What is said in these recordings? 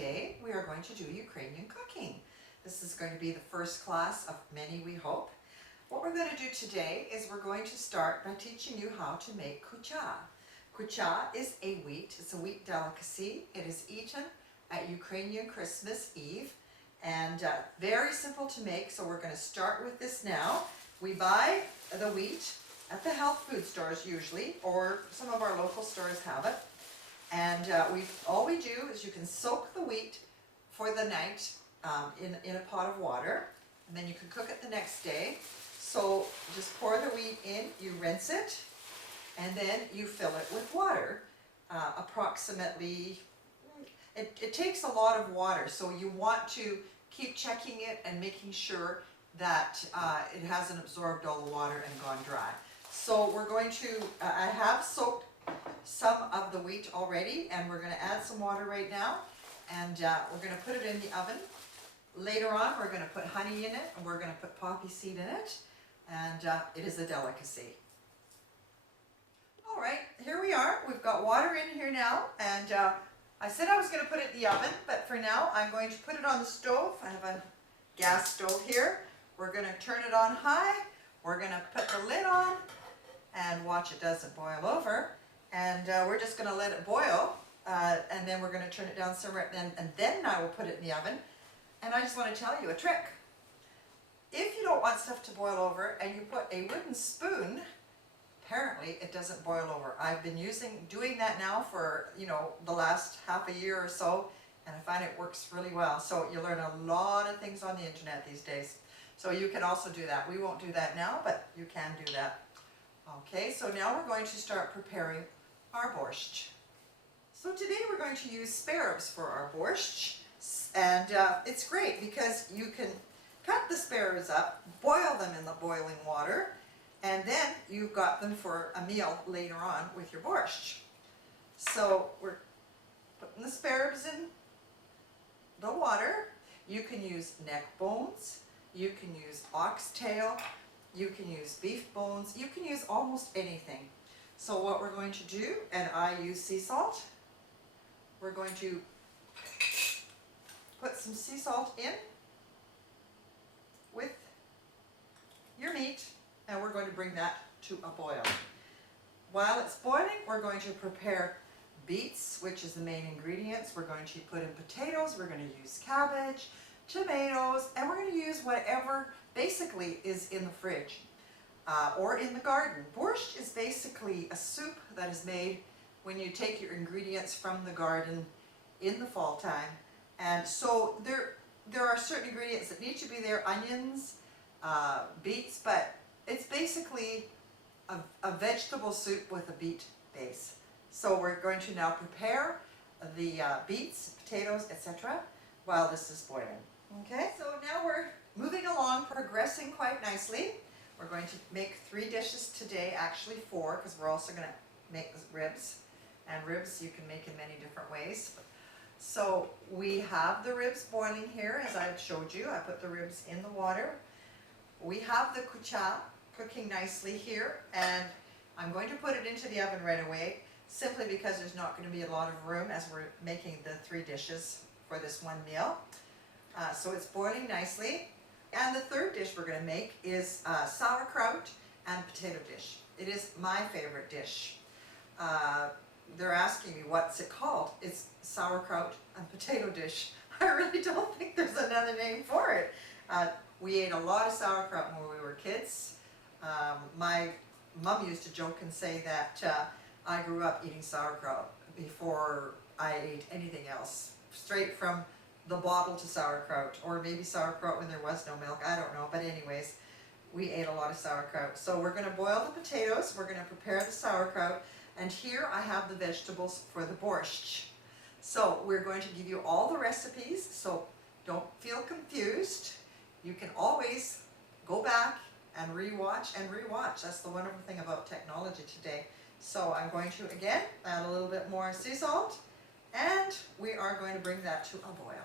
today we are going to do Ukrainian cooking. This is going to be the first class of many, we hope. What we're going to do today is we're going to start by teaching you how to make kutya. Kutya is a wheat, it's a wheat delicacy. It is eaten at Ukrainian Christmas Eve and very simple to make, so we're going to start with this now. We buy the wheat at the health food stores usually, or some of our local stores have it. And all we do is you can soak the wheat for the night in a pot of water, and then you can cook it the next day. So just pour the wheat in, you rinse it, and then you fill it with water. Approximately, it takes a lot of water, so you want to keep checking it and making sure that it hasn't absorbed all the water and gone dry. So we're going to, I have soaked some of the wheat already, and we're going to add some water right now, and we're going to put it in the oven. Later on we're going to put honey in it, and we're going to put poppy seed in it, and it is a delicacy. Alright, here we are. We've got water in here now, and I said I was going to put it in the oven, but for now I'm going to put it on the stove. I have a gas stove here. We're going to turn it on high. We're going to put the lid on and watch it doesn't boil over. And we're just going to let it boil, and then we're going to turn it down somewhere, and then I will put it in the oven. And I just want to tell you a trick. If you don't want stuff to boil over and you put a wooden spoon, apparently it doesn't boil over. I've been doing that now for, the last half a year or so, and I find it works really well. So you learn a lot of things on the internet these days. So you can also do that. We won't do that now, but you can do that. Okay, so now we're going to start preparing our borscht. So today we're going to use spare ribs for our borscht, and it's great because you can cut the spare ribs up, boil them in the boiling water, and then you've got them for a meal later on with your borscht. So we're putting the spare ribs in the water. You can use neck bones, you can use oxtail, you can use beef bones, you can use almost anything. So what we're going to do, and I use sea salt, we're going to put some sea salt in with your meat, and we're going to bring that to a boil. While it's boiling, we're going to prepare beets, which is the main ingredients. We're going to put in potatoes, we're going to use cabbage, tomatoes, and we're going to use whatever basically is in the fridge or in the garden. Borscht is basically a soup that is made when you take your ingredients from the garden in the fall time. And so there are certain ingredients that need to be there, onions, beets, but it's basically a vegetable soup with a beet base. So we're going to now prepare the beets, potatoes, etc. while this is boiling. Okay, so now we're moving along, progressing quite nicely. We're going to make 3 dishes today, actually 4, because we're also going to make ribs. And ribs you can make in many different ways. So we have the ribs boiling here, as I showed you. I put the ribs in the water. We have the kutya cooking nicely here, and I'm going to put it into the oven right away, simply because there's not going to be a lot of room as we're making the 3 dishes for this one meal. So it's boiling nicely. And the 3rd dish we're going to make is sauerkraut and potato dish. It is my favorite dish. They're asking me what's it called. It's sauerkraut and potato dish. I really don't think there's another name for it. We ate a lot of sauerkraut when we were kids. My mom used to joke and say that I grew up eating sauerkraut before I ate anything else. Straight from the bottle to sauerkraut, or maybe sauerkraut when there was no milk, I don't know, but anyways, we ate a lot of sauerkraut. So we're going to boil the potatoes, we're going to prepare the sauerkraut, and here I have the vegetables for the borscht. So we're going to give you all the recipes, so don't feel confused. You can always go back and rewatch and rewatch. That's the wonderful thing about technology today. So I'm going to again add a little bit more sea salt, and we are going to bring that to a boil.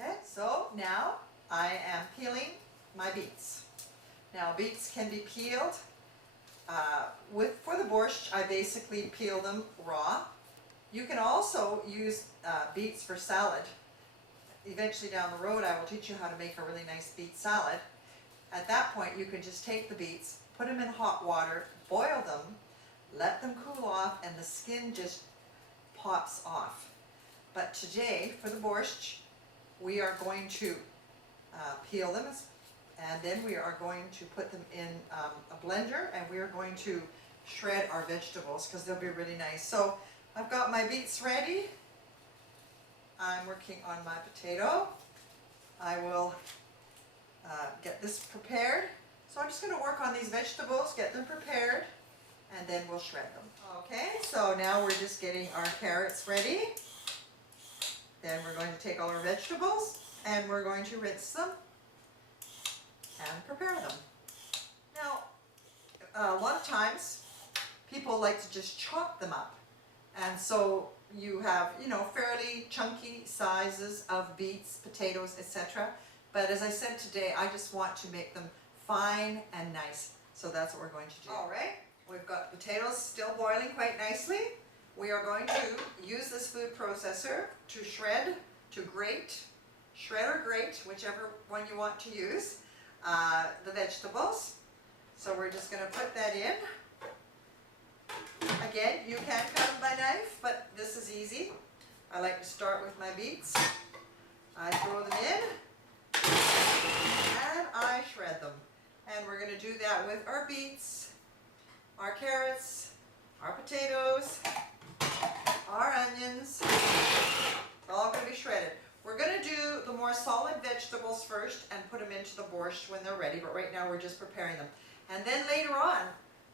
Okay, so now I am peeling my beets. Now beets can be peeled. For the borscht, I basically peel them raw, You can also use beets for salad. Eventually down the road I will teach you how to make a really nice beet salad. At that point you can just take the beets, put them in hot water, boil them, let them cool off, and the skin just pops off. But today for the borscht we are going to peel them, and then we are going to put them in a blender, and we are going to shred our vegetables because they'll be really nice. So I've got my beets ready. I'm working on my potato. I will get this prepared. So I'm just going to work on these vegetables, get them prepared, and then we'll shred them. Okay, so now we're just getting our carrots ready. Then we're going to take all our vegetables and we're going to rinse them and prepare them. Now, a lot of times people like to just chop them up. And so you have, you know, fairly chunky sizes of beets, potatoes, etc. But as I said today, I just want to make them fine and nice. So that's what we're going to do. All right, we've got the potatoes still boiling quite nicely. We are going to use this food processor to shred, to grate, shred or grate, whichever one you want to use, the vegetables. So we're just going to put that in. Again, you can cut them by knife, but this is easy. I like to start with my beets. I throw them in, and I shred them. And we're going to do that with our beets, our carrots, our potatoes, our onions. They're all going to be shredded. We're going to do the more solid vegetables first and put them into the borscht when they're ready, but right now we're just preparing them. And then later on,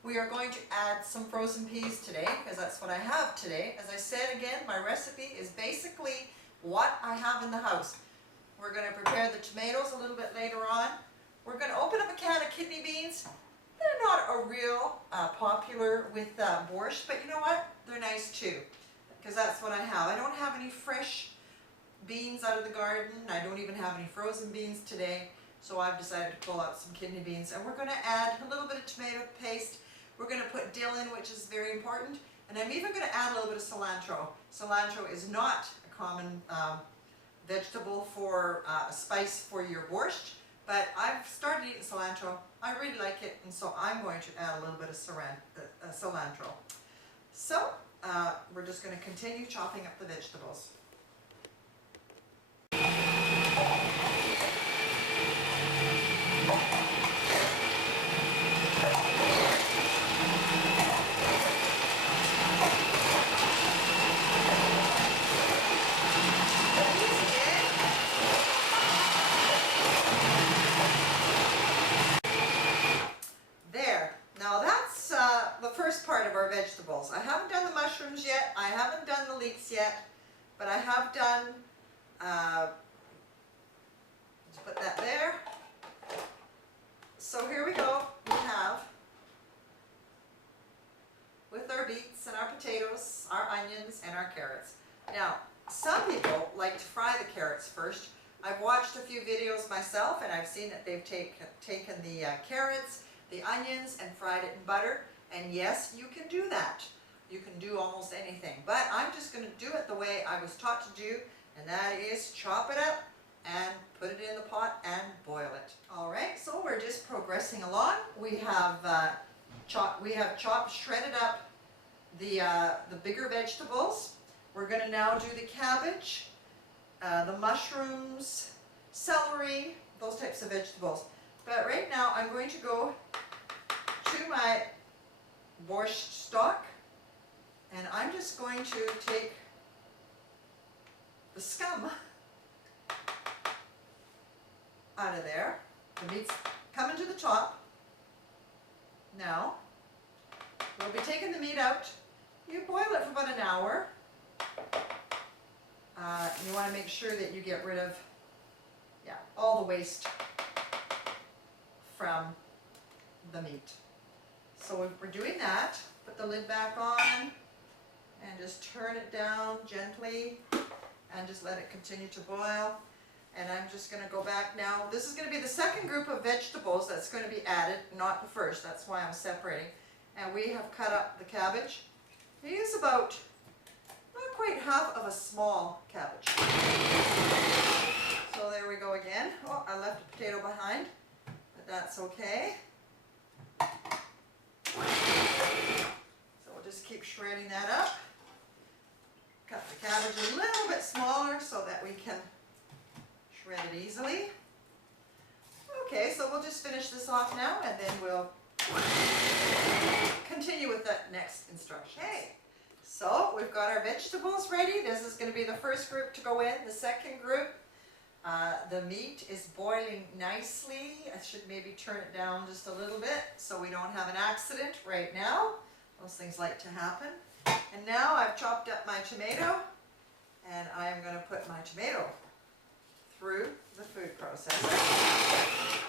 we are going to add some frozen peas today, because that's what I have today. As I said again, my recipe is basically what I have in the house. We're going to prepare the tomatoes a little bit later on. We're going to open up a can of kidney beans. They're not a real popular with borscht, but you know what? They're nice too, because that's what I have. I don't have any fresh beans out of the garden. I don't even have any frozen beans today, so I've decided to pull out some kidney beans. And we're going to add a little bit of tomato paste. We're going to put dill in, which is very important, and I'm even going to add a little bit of cilantro. Cilantro is not a common vegetable for a spice for your borscht, but I've started eating cilantro. I really like it, and so I'm going to add a little bit of cilantro. So we're just going to continue chopping up the vegetables. Vegetables. I haven't done the mushrooms yet, I haven't done the leeks yet, but I have done, let's put that there. So here we go, we have, with our beets and our potatoes, our onions and our carrots. Now, some people like to fry the carrots first. I've watched a few videos myself and I've seen that they've taken the carrots, the onions and fried it in butter. And yes, you can do that. You can do almost anything. But I'm just going to do it the way I was taught to do, and that is chop it up and put it in the pot and boil it. All right, so we're just progressing along. We have chopped, shredded up the bigger vegetables. We're going to now do the cabbage, the mushrooms, celery, those types of vegetables. But right now I'm going to go to my borscht stock, and I'm just going to take the scum out of there. The meat's coming to the top. Now, we'll be taking the meat out. You boil it for about an hour. You want to make sure that you get rid of, all the waste from the meat. So we're doing that, put the lid back on and just turn it down gently and just let it continue to boil. And I'm just going to go back now. This is going to be the second group of vegetables that's going to be added, not the first. That's why I'm separating. And we have cut up the cabbage. We use about quite half of a small cabbage. So there we go again. Oh, I left a potato behind, but that's okay. So we'll just keep shredding that up. Cut the cabbage a little bit smaller so that we can shred it easily. Okay, so we'll just finish this off now and then we'll continue with that next instruction. Okay, so we've got our vegetables ready. This is going to be the first group to go in. The second group, the meat is boiling nicely. I should maybe turn it down just a little bit so we don't have an accident right now. Those things like to happen. And now I've chopped up my tomato and I am going to put my tomato through the food processor.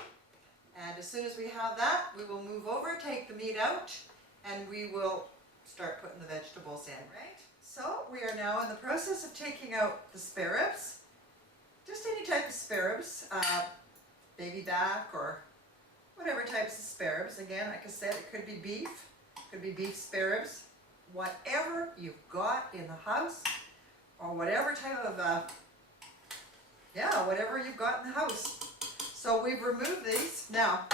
And as soon as we have that, we will move over, take the meat out, and we will start putting the vegetables in, right? So we are now in the process of taking out the spare ribs. Just any type of spare ribs, baby back or whatever types of spare ribs. Again, like I said, it could be beef spare ribs, whatever you've got in the house, or whatever type of, whatever you've got in the house. So we've removed these. Now,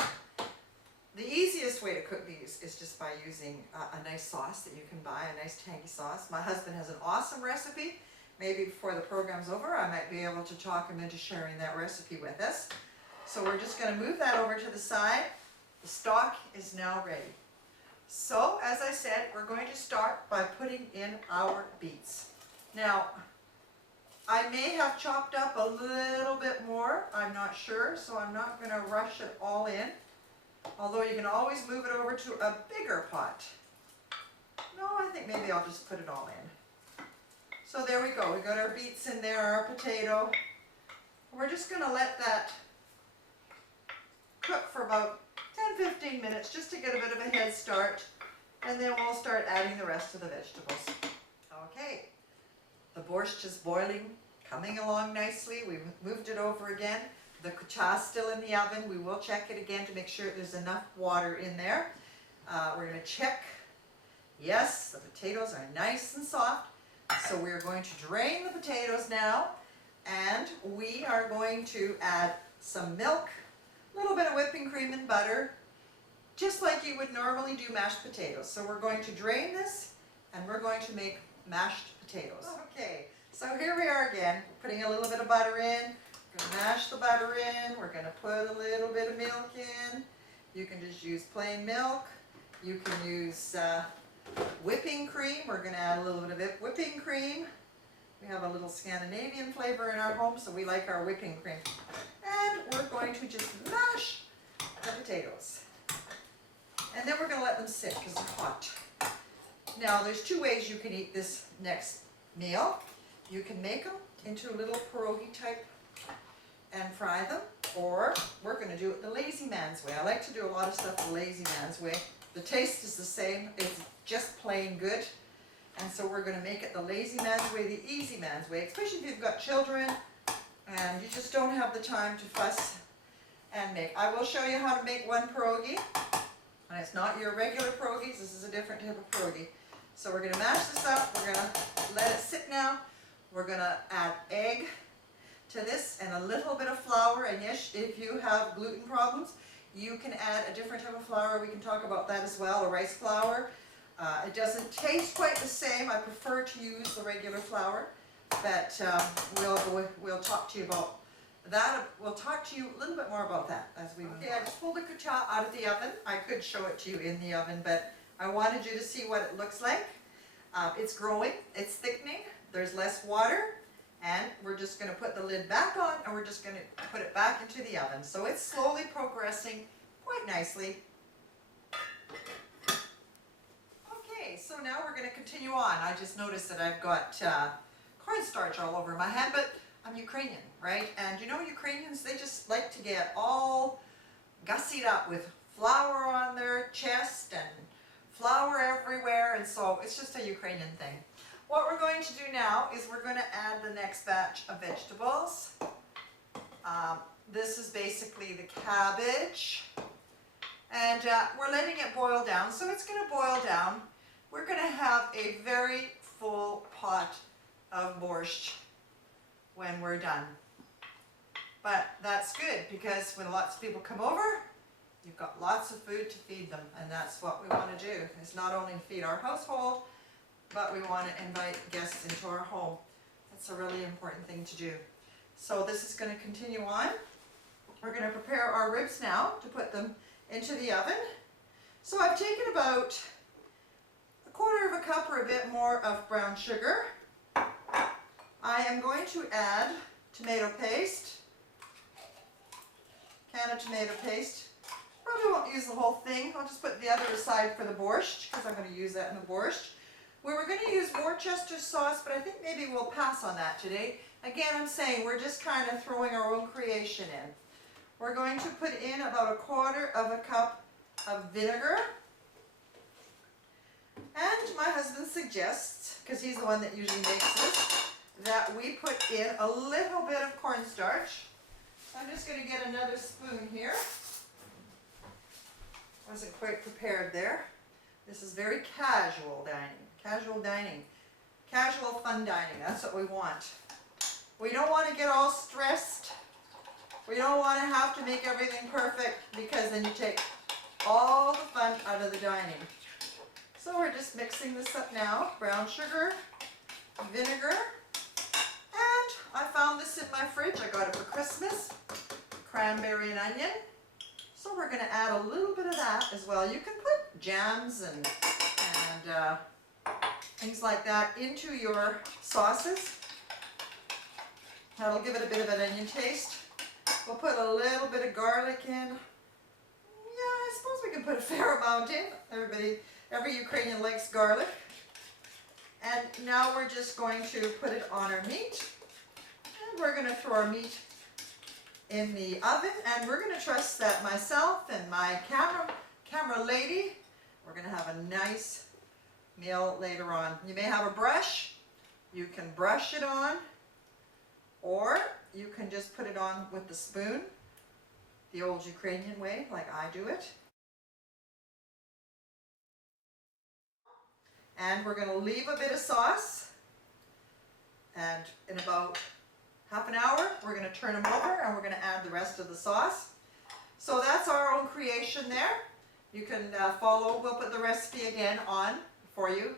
the easiest way to cook these is just by using a nice sauce that you can buy, a nice tangy sauce. My husband has an awesome recipe. Maybe before the program's over, I might be able to talk him into sharing that recipe with us. So we're just going to move that over to the side. The stock is now ready. So, as I said, we're going to start by putting in our beets. Now, I may have chopped up a little bit more, I'm not sure, so I'm not going to rush it all in. Although you can always move it over to a bigger pot. No, I think maybe I'll just put it all in. So there we go, we got our beets in there, our potato. We're just going to let that cook for about 10-15 minutes just to get a bit of a head start, and then we'll start adding the rest of the vegetables. Okay, the borscht is boiling, coming along nicely. We've moved it over again. The kutya is still in the oven. We will check it again to make sure there's enough water in there. We're going to check. Yes, the potatoes are nice and soft. So we're going to drain the potatoes now, and we are going to add some milk, a little bit of whipping cream and butter, just like you would normally do mashed potatoes. So we're going to drain this, and we're going to make mashed potatoes. Okay, so here we are again, putting a little bit of butter in. We're going to mash the butter in. We're going to put a little bit of milk in. You can just use plain milk. You can use whipping cream. We're going to add a little bit of whipping cream. We have a little Scandinavian flavor in our home, so we like our whipping cream. And we're going to just mash the potatoes. And then we're going to let them sit because they're hot. Now, there's two ways you can eat this next meal. You can make them into a little pierogi type and fry them, or we're going to do it the lazy man's way. I like to do a lot of stuff the lazy man's way. The taste is the same, it's just plain good. And so we're going to make it the lazy man's way, the easy man's way, especially if you've got children and you just don't have the time to fuss and make. I will show you how to make one pierogi, and it's not your regular pierogies, this is a different type of pierogi. So we're going to mash this up, we're going to let it sit now, we're going to add egg to this and a little bit of flour, and yes, if you have gluten problems, you can add a different type of flour. We can talk about that as well, a rice flour. It doesn't taste quite the same. I prefer to use the regular flour, but we'll talk to you about that. We'll talk to you a little bit more about that as we move on. I just pulled the kutya out of the oven. I could show it to you in the oven, but I wanted you to see what it looks like. It's growing, it's thickening, there's less water, and we're just going to put the lid back on and we're just going to put it back into the oven. So it's slowly progressing quite nicely. Okay, so now we're going to continue on. I just noticed that I've got cornstarch all over my hand, but I'm Ukrainian, right? And you know, Ukrainians, they just like to get all gussied up with flour on their chest and flour everywhere, and so it's just a Ukrainian thing. What we're going to do now is we're going to add the next batch of vegetables. This is basically the cabbage, and we're letting it boil down, so it's going to boil down. We're going to have a very full pot of borscht when we're done. But that's good because when lots of people come over, you've got lots of food to feed them, and that's what we want to do. Is not only feed our household, but we want to invite guests into our home. That's a really important thing to do. So this is going to continue on. We're going to prepare our ribs now to put them into the oven. So I've taken about 1/4 cup or a bit more of brown sugar. I am going to add tomato paste, can of tomato paste. Probably won't use the whole thing. I'll just put the other aside for the borscht because I'm going to use that in the borscht. We were going to use Worcester sauce, but I think maybe we'll pass on that today. Again, I'm saying we're just kind of throwing our own creation in. We're going to put in about 1/4 cup of vinegar. And my husband suggests, because he's the one that usually makes this, that we put in a little bit of cornstarch. So I'm just going to get another spoon here. Wasn't quite prepared there. This is very casual dining. Casual fun dining. That's what we want. We don't want to get all stressed. We don't want to have to make everything perfect because then you take all the fun out of the dining. So we're just mixing this up now. Brown sugar, vinegar, and I found this in my fridge. I got it for Christmas. Cranberry and onion. So we're going to add a little bit of that as well. You can put jams and things like that into your sauces. That'll give it a bit of an onion taste. We'll put a little bit of garlic in. Yeah, I suppose we can put a fair amount in. Every Ukrainian likes garlic. And now we're just going to put it on our meat. And we're going to throw our meat in the oven, and we're going to trust that myself and my camera lady, we're going to have a nice meal later on. You may have a brush. You can brush it on, or you can just put it on with the spoon, the old Ukrainian way, like I do it. And we're going to leave a bit of sauce, and in about half an hour, we're going to turn them over and we're going to add the rest of the sauce. So that's our own creation there. You can follow, we'll put the recipe again on for you.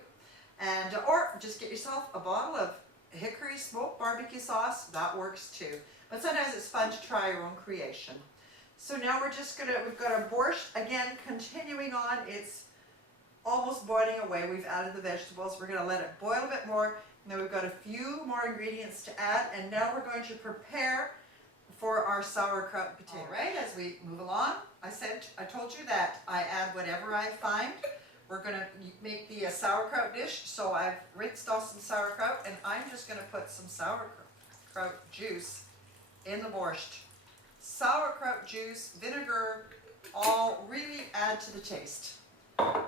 And, or just get yourself a bottle of hickory smoked barbecue sauce. That works too. But sometimes it's fun to try your own creation. So now we're just going to, we've got our borscht again continuing on. It's almost boiling away. We've added the vegetables. We're going to let it boil a bit more. Now we've got a few more ingredients to add, and now we're going to prepare for our sauerkraut potato. All right, as we move along, I told you that I add whatever I find. We're going to make the sauerkraut dish, so I've rinsed off some sauerkraut, and I'm just going to put some sauerkraut juice in the borscht. Sauerkraut juice, vinegar, all really add to the taste.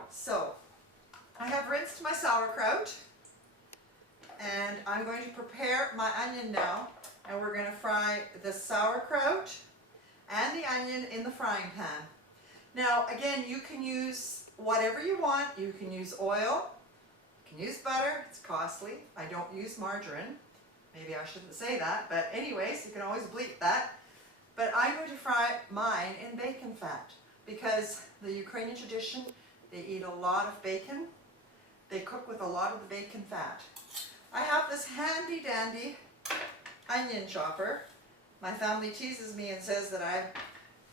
So, I have rinsed my sauerkraut. And I'm going to prepare my onion now, and we're going to fry the sauerkraut and the onion in the frying pan. Now again, you can use whatever you want. You can use oil, you can use butter, it's costly. I don't use margarine. Maybe I shouldn't say that, but anyways, you can always bleep that. But I'm going to fry mine in bacon fat because the Ukrainian tradition, they eat a lot of bacon. They cook with a lot of the bacon fat. I have this handy dandy onion chopper. My family teases me and says that I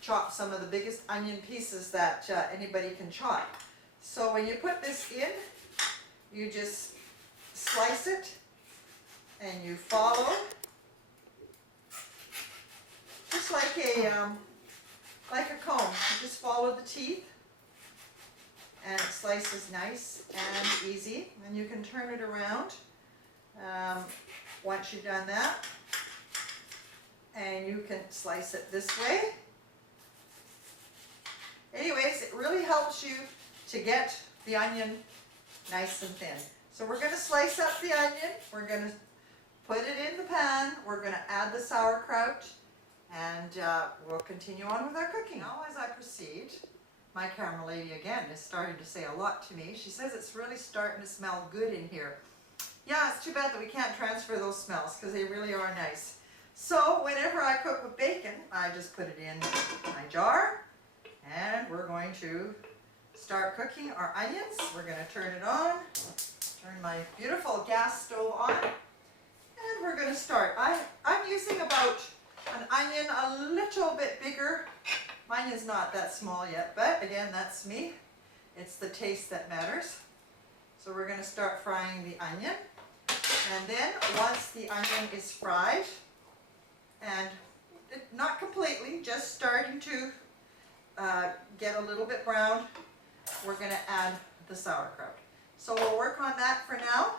chop some of the biggest onion pieces that anybody can chop. So when you put this in, you just slice it and you follow, just like a comb. You just follow the teeth, and it slices nice and easy, and you can turn it around. Once you've done that, and you can slice it this way. Anyways, it really helps you to get the onion nice and thin. So we're going to slice up the onion, we're going to put it in the pan, we're going to add the sauerkraut, and we'll continue on with our cooking. Now as I proceed, my camera lady again is starting to say a lot to me. She says it's really starting to smell good in here. Yeah, it's too bad that we can't transfer those smells because they really are nice. So whenever I cook with bacon, I just put it in my jar and we're going to start cooking our onions. We're going to turn it on, turn my beautiful gas stove on, and we're going to start. I'm using about an onion a little bit bigger. Mine is not that small yet, but again, that's me. It's the taste that matters. So we're going to start frying the onion. And then once the onion is fried, and not completely, just starting to get a little bit brown, we're going to add the sauerkraut. So we'll work on that for now,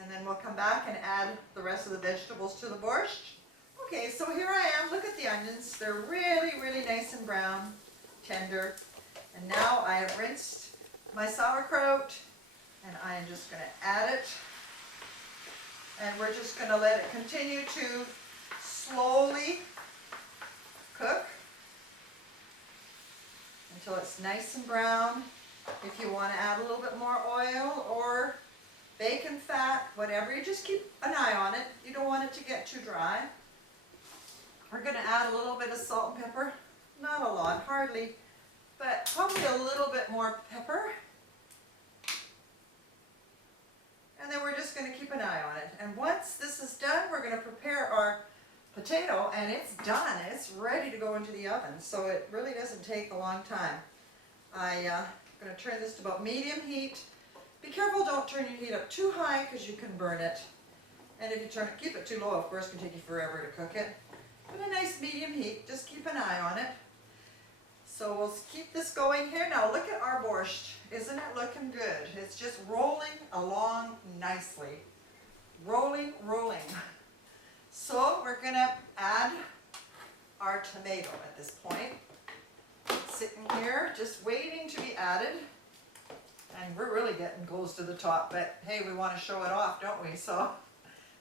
and then we'll come back and add the rest of the vegetables to the borscht. Okay, so here I am. Look at the onions. They're really, really nice and brown, tender. And now I have rinsed my sauerkraut, and I am just going to add it. And we're just going to let it continue to slowly cook until it's nice and brown. If you want to add a little bit more oil or bacon fat, whatever, you just keep an eye on it. You don't want it to get too dry. We're going to add a little bit of salt and pepper. Not a lot, hardly, but probably a little bit more pepper. And then we're just going to keep an eye on it. And once this is done, we're going to prepare our potato, and it's done. It's ready to go into the oven, so it really doesn't take a long time. I'm going to turn this to about medium heat. Be careful, don't turn your heat up too high because you can burn it. And if you keep it too low, of course, it can take you forever to cook it. But a nice medium heat, just keep an eye on it. So we'll keep this going here. Now look at our borscht. Isn't it looking good? It's just rolling along nicely. Rolling, rolling. So we're going to add our tomato at this point. It's sitting here, just waiting to be added. And we're really getting close to the top, but hey, we want to show it off, don't we? So,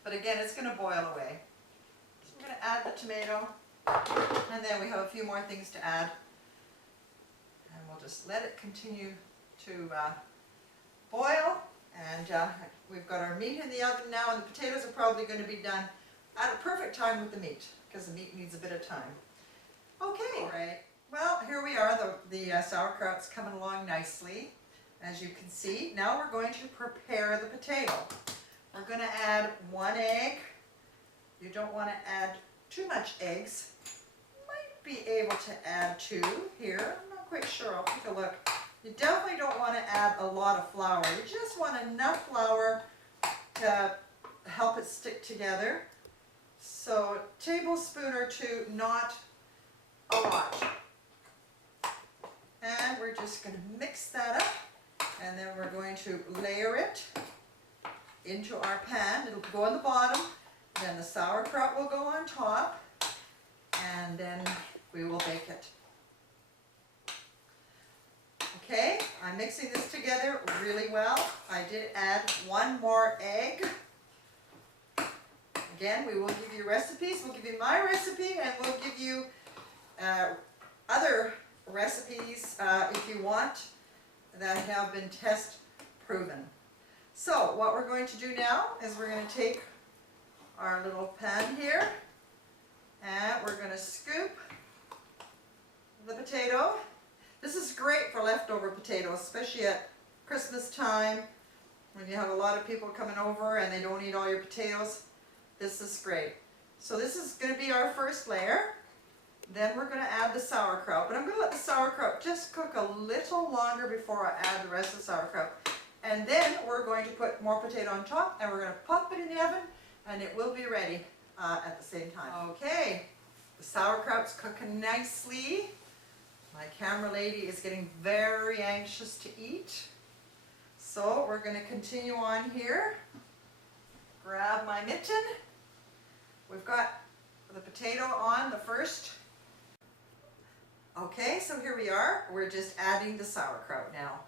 but again, it's going to boil away. So we're going to add the tomato, and then we have a few more things to add. And we'll just let it continue to boil. And we've got our meat in the oven now, and the potatoes are probably going to be done at a perfect time with the meat, because the meat needs a bit of time. Okay, right. Well, here we are. The sauerkraut's coming along nicely, as you can see. Now we're going to prepare the potato. We're going to add 1 egg. You don't want to add too much eggs. Might be able to add 2 here. I'm not quite sure. I'll take a look. You definitely don't want to add a lot of flour. You just want enough flour to help it stick together. So a tablespoon or 2, not a lot. And we're just going to mix that up, and then we're going to layer it into our pan. It'll go on the bottom, then the sauerkraut will go on top, and then we will bake it. Okay, I'm mixing this together really well. I did add 1 more egg. Again, we will give you recipes. We'll give you my recipe, and we'll give you other recipes if you want that have been test proven. So what we're going to do now is we're going to take our little pan here, and we're going to scoop the potato. This is great for leftover potatoes, especially at Christmas time when you have a lot of people coming over and they don't eat all your potatoes. This is great. So this is going to be our first layer. Then we're going to add the sauerkraut, but I'm going to let the sauerkraut just cook a little longer before I add the rest of the sauerkraut. And then we're going to put more potato on top, and we're going to pop it in the oven, and it will be ready at the same time. Okay, the sauerkraut's cooking nicely. My camera lady is getting very anxious to eat. So we're going to continue on here. Grab my mitten. We've got the potato on the first. Okay, so here we are. We're just adding the sauerkraut now.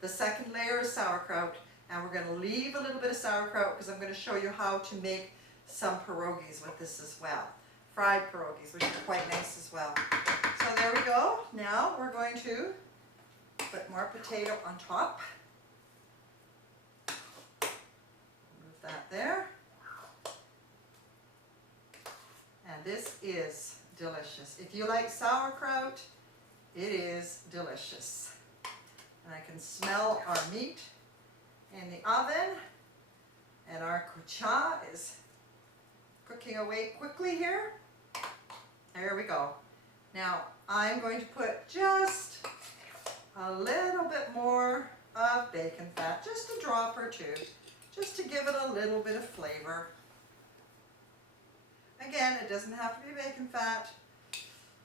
The second layer is sauerkraut, and we're going to leave a little bit of sauerkraut because I'm going to show you how to make some pierogies with this as well. Fried pierogies, which are quite nice as well. So there we go. Now we're going to put more potato on top. Move that And this is delicious. If you like sauerkraut, it is delicious. And I can smell our meat in the oven, and our kutya is cooking away quickly here. There we go. Now I'm going to put just a little bit more of bacon fat, just a drop or two, just to give it a little bit of flavor. Again, it doesn't have to be bacon fat,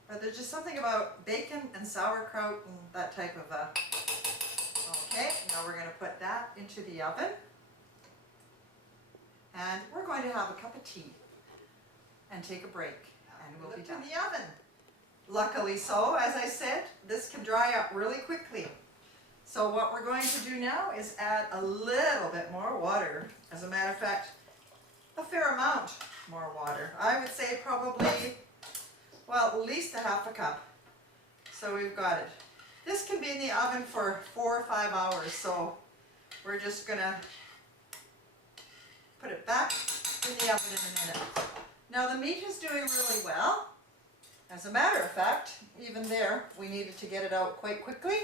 but there's just something about bacon and sauerkraut and that type of a... Okay, now we're going to put that into the oven, and we're going to have a cup of tea and take a break, and we'll be done. In the oven. Luckily so, as I said, this can dry up really quickly. So what we're going to do now is add a little bit more water. As a matter of fact, a fair amount more water. I would say probably, well, at least a half a cup. So we've got it. This can be in the oven for 4 or 5 hours, so we're just gonna put it back in the oven in a minute. Now the meat is doing really well. As a matter of fact, even there, we needed to get it out quite quickly.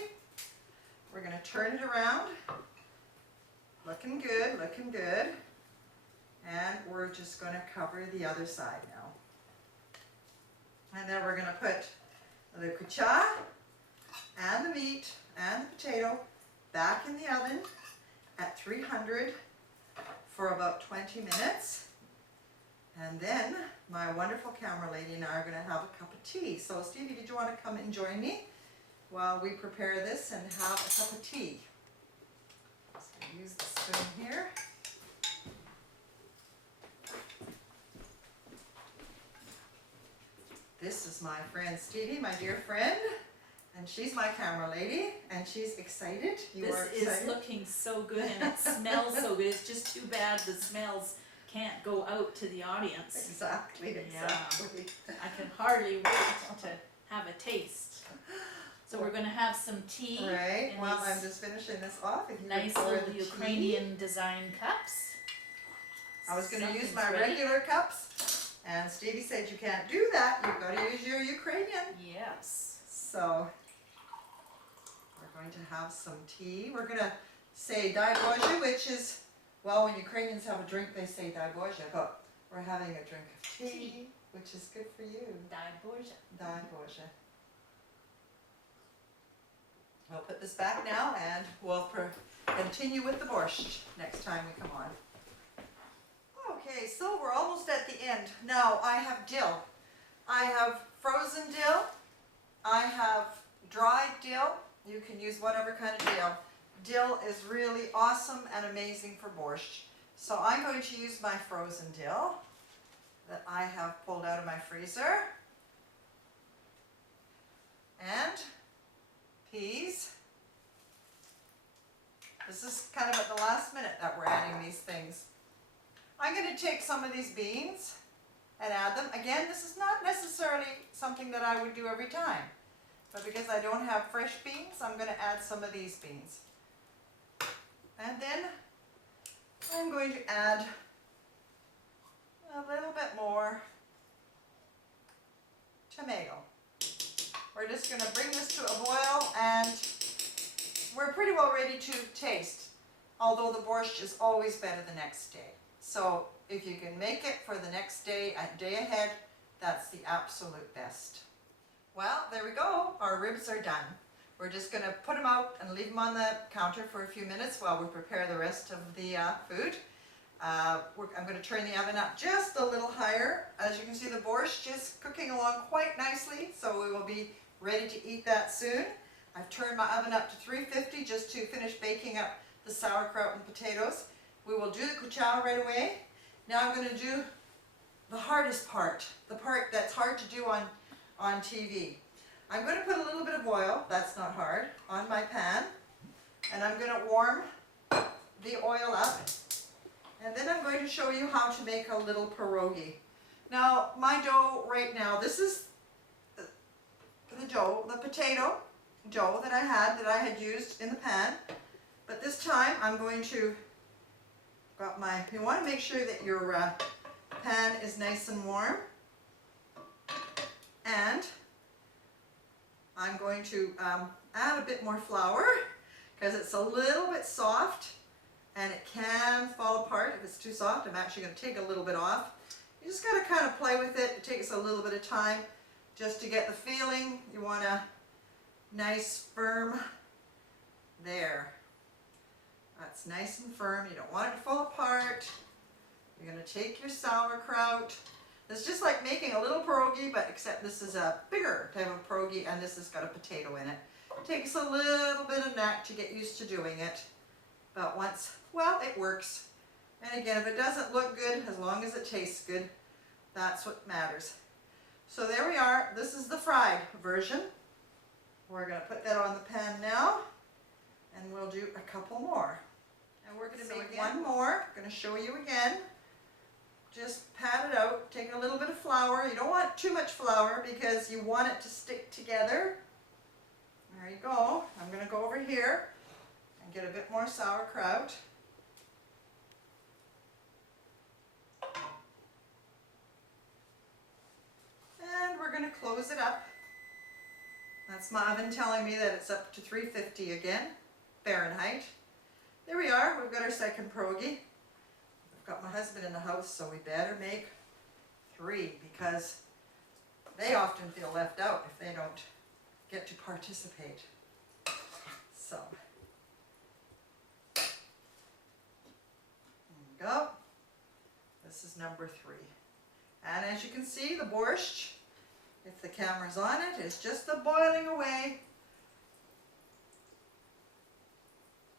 We're gonna turn it around. Looking good, looking good. And we're just gonna cover the other side now. And then we're gonna put the kutya and the meat and the potato back in the oven at 300 for about 20 minutes. And then my wonderful camera lady and I are going to have a cup of tea. So Stevie, did you want to come and join me while we prepare this and have a cup of tea? Just going to use the spoon here. This is my friend Stevie, my dear friend. And she's my camera lady, and she's excited. You are excited? This is looking so good, and it smells so good. It's just too bad the smells can't go out to the audience. Exactly, exactly. Yeah. I can hardly wait to have a taste. So we're going to have some tea. Right. Well, I'm just finishing this off. If you nice little Ukrainian design cups. I was going to use my regular cups, and Stevie said you can't do that. You've got to use your Ukrainian. Yes. So we're going to have some tea. We're going to say дай Боже, which is, well, when Ukrainians have a drink, they say дай Боже, but we're having a drink of tea, which is good for you. Дай Боже. Дай Боже. We'll put this back now, and we'll continue with the borscht next time we come on. Okay, so we're almost at the end. Now I have dill. I have frozen dill. I have dried dill. You can use whatever kind of dill. Dill is really awesome and amazing for borscht. So I'm going to use my frozen dill that I have pulled out of my freezer. And peas. This is kind of at the last minute that we're adding these things. I'm going to take some of these beans and add them. Again, this is not necessarily something that I would do every time, but because I don't have fresh beans, I'm going to add some of these beans. And then I'm going to add a little bit more tomato. We're just going to bring this to a boil, and we're pretty well ready to taste, although the borscht is always better the next day. So if you can make it for the next day, a day ahead, that's the absolute best. Well, there we go. Our ribs are done. We're just going to put them out and leave them on the counter for a few minutes while we prepare the rest of the food. I'm going to turn the oven up just a little higher. As you can see, the borscht is cooking along quite nicely, so we will be ready to eat that soon. I've turned my oven up to 350 just to finish baking up the sauerkraut and potatoes. We will do the kutya right away. Now I'm going to do the hardest part, the part that's hard to do on TV. I'm going to put a little bit of oil, that's not hard, on my pan, and I'm going to warm the oil up, and then I'm going to show you how to make a little pierogi. Now my dough right now, this is the dough, the potato dough that I had used in the pan, but this time I'm going to you want to make sure that your pan is nice and warm. And I'm going to add a bit more flour because it's a little bit soft and it can fall apart if it's too soft. I'm actually going to take a little bit off. You just got to kind of play with it. It takes a little bit of time just to get the feeling. You want a nice firm there. That's nice and firm. You don't want it to fall apart. You're going to take your sauerkraut. It's just like making a little pierogi, but except this is a bigger type of pierogi and this has got a potato in it. It takes a little bit of knack to get used to doing it, but once, well, it works. And again, if it doesn't look good, as long as it tastes good, that's what matters. So there we are. This is the fried version. We're going to put that on the pan now, and we'll do a couple more. And we're going to make one more. I'm going to show you again. Just pat it out, take a little bit of flour. You don't want too much flour because you want it to stick together. There you go. I'm going to go over here and get a bit more sauerkraut. And we're going to close it up. That's my oven telling me that it's up to 350 again, Fahrenheit. There we are. We've got our second pierogi. Got my husband in the house, so we better make 3 because they often feel left out if they don't get to participate. So, there we go. This is number 3. And as you can see, the borscht, if the camera's on it, is just the boiling away.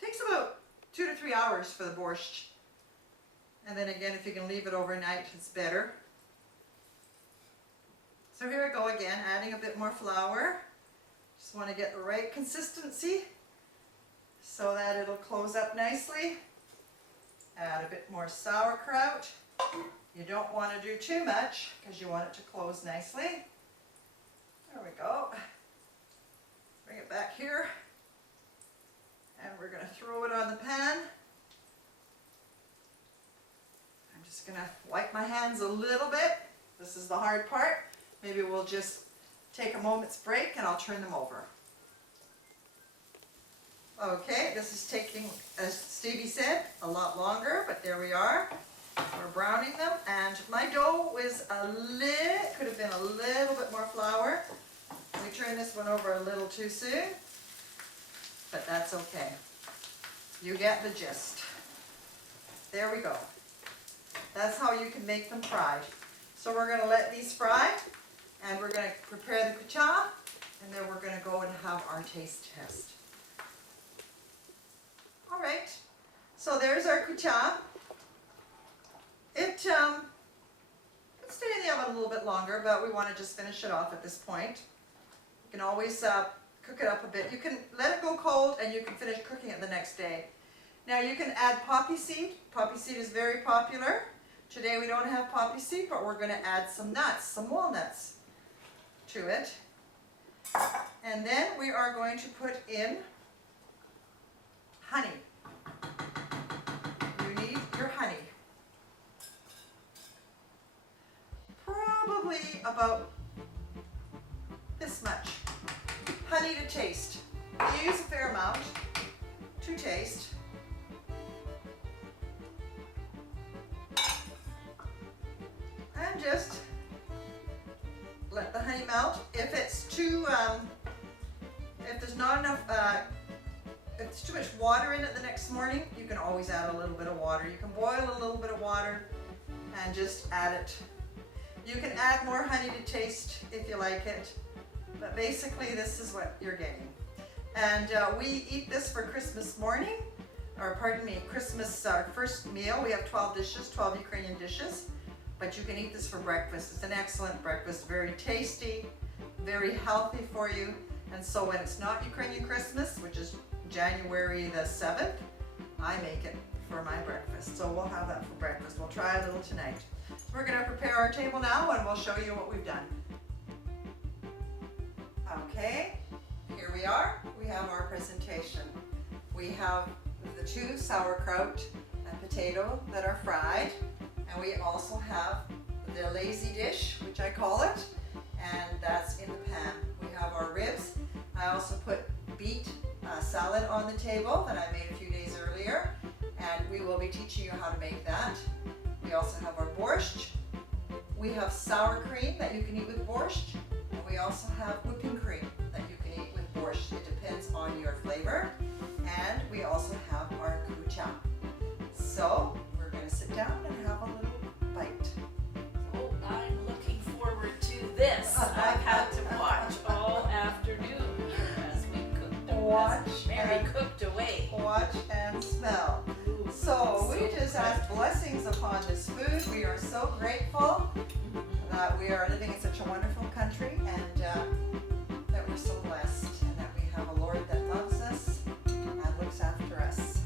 Takes about 2 to 3 hours for the borscht. And then again, if you can leave it overnight, it's better. So here we go again, adding a bit more flour. Just want to get the right consistency so that it'll close up nicely. Add a bit more sauerkraut. You don't want to do too much because you want it to close nicely. There we go. Bring it back here. And we're going to throw it on the pan. Just going to wipe my hands a little bit. This is the hard part. Maybe we'll just take a moment's break and I'll turn them over. Okay, this is taking, as Stevie said, a lot longer, but there we are. We're browning them, and my dough was could have been a little bit more flour. We turned this one over a little too soon, but that's okay. You get the gist. There we go. That's how you can make them fried. So we're going to let these fry, and we're going to prepare the kutya, and then we're going to go and have our taste test. All right, so there's our kutya. It can stay in the oven a little bit longer, but we want to just finish it off at this point. You can always cook it up a bit. You can let it go cold, and you can finish cooking it the next day. Now you can add poppy seed. Poppy seed is very popular. Today we don't have poppy seed, but we're going to add some nuts, some walnuts to it. And then we are going to put in honey. You need your honey. Probably about this much. Honey to taste. You use a fair amount to taste. And just let the honey melt. If it's too, if there's not enough, if there's too much water in it the next morning, you can always add a little bit of water. You can boil a little bit of water and just add it. You can add more honey to taste if you like it, but basically this is what you're getting. And we eat this for Christmas morning, or pardon me, Christmas, our first meal. We have 12 dishes, 12 Ukrainian dishes. But you can eat this for breakfast. It's an excellent breakfast, very tasty, very healthy for you. And so when it's not Ukrainian Christmas, which is January the 7th, I make it for my breakfast. So we'll have that for breakfast. We'll try a little tonight. So we're going to prepare our table now, and we'll show you what we've done. Okay, here we are. We have our presentation. We have the 2 sauerkraut and potato that are fried. And we also have the lazy dish, which I call it, and that's in the pan. We have our ribs. I also put beet salad on the table that I made a few days earlier, and we will be teaching you how to make that. We also have our borscht. We have sour cream that you can eat with borscht, and we also have whipping cream that you can eat with borscht. It depends on your flavor. And we also have our kutya. So we're going to sit down and have a little bite. Oh, I'm looking forward to this. I've had to watch all afternoon here as we cooked. Watch As Mary and- cooked away. Watch and smell. Ooh, So we so just good. ask blessings upon this food. We are so grateful that we are living in such a wonderful country, and that we're so blessed, and that we have a Lord that loves us and looks after us.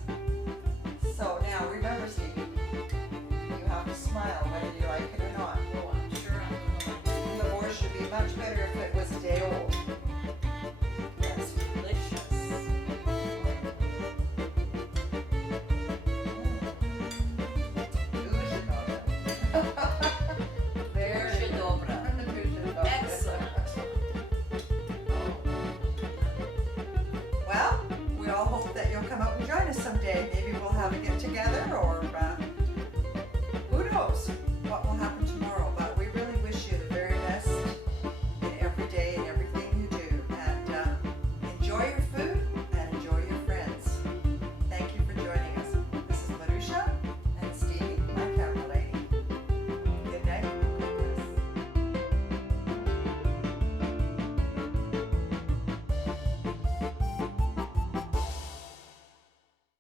So now remember, Stevie, you have to smile whether you like it or not. Oh, I'm sure I'm going to. The borscht should be much better if it was